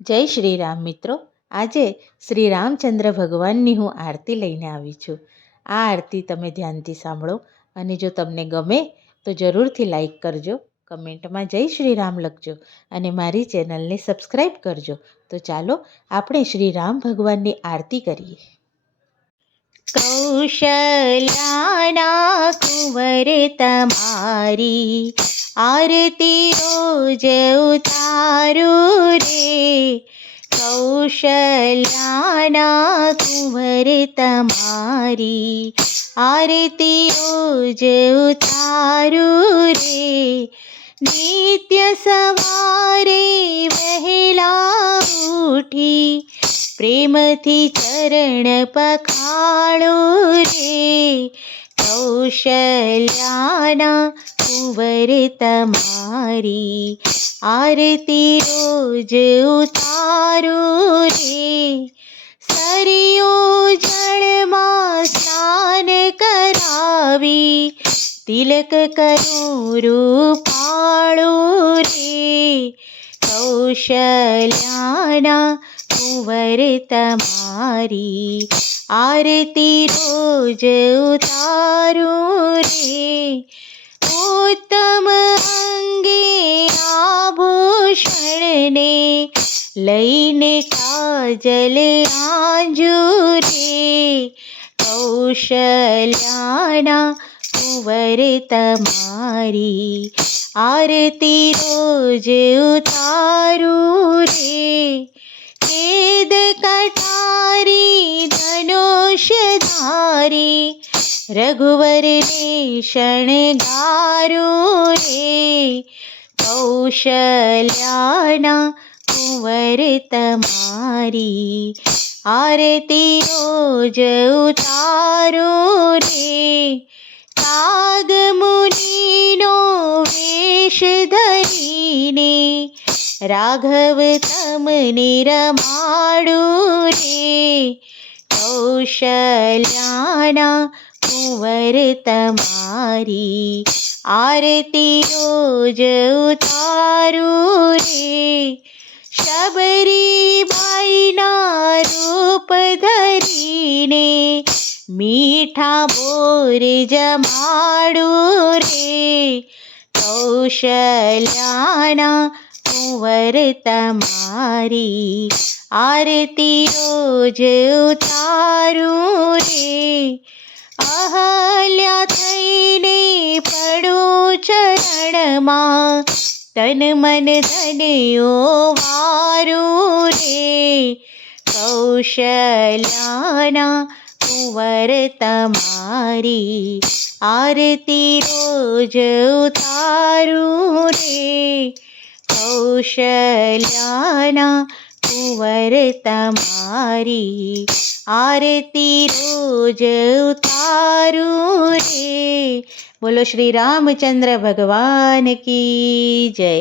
જય શ્રી રામ મિત્રો. આજે શ્રી રામચંદ્ર ભગવાનની હું આરતી લઈને આવી છું. આ આરતી તમે ધ્યાનથી સાંભળો અને જો તમને ગમે તો જરૂરથી લાઈક કરજો, કમેન્ટમાં જય શ્રી રામ લખજો અને મારી ચેનલને સબસ્ક્રાઈબ કરજો. તો ચાલો આપણે શ્રી રામ ભગવાનની આરતી કરીએ. કૌશલ્યાના કુંવર તમારી આરતી રોજ ઉતારું રે. કૌશલ્યાના કુંવર તમારી આરતી રોજ ઉતારું રે. નિત્ય સવારે વહેલા ઉઠી પ્રેમથી ચરણ પખાળું રે. કૌશલ્યાના કુંવર તમારી આરતી રોજ ઉતારું રે. સરયૂ જળમાં સ્નાન કરાવી તિલક કરું રૂપાળું રે. કૌશલ્યાના કુંવર તમારી આરતી રોજ ઉતારું રે. ઉત્તમ અંગે આભૂષણને લઈને કાજલ આંજુ રે. કૌશલ્યાના કુંવર તમારી આરતી રોજ ઉતારું રે. વેદ કટારી ધનુષ ધારી રઘુવરને શણગારું રે. કૌશલ્યાના કુંવર તમારી આરતી રોજ ઉતારું રે. નાગ મુનિનો વેશ ધરીને રાઘવ તમને રમાડું રે. કૌશલ્યાના કુંવર તમારી આરતી રોજ ઉતારું રે. શબરીબાઈના રૂપ ધરીને મીઠા બોર જમાડું રે. કૌશલ્યાના કુંવર તમારી આરતી રોજ ઉતારું રે. અહલ્યા થઈને પડું ચરણમાં તન મન ધન્યો વારું રે. કૌશલ્યાના કુંવર તમારી આરતી રોજ ઉતારું રે. કૌશલ્યાના કુંવર તમારી આરતી રોજ ઉતારું રે. બોલો શ્રી રામચંદ્ર ભગવાન કી જય.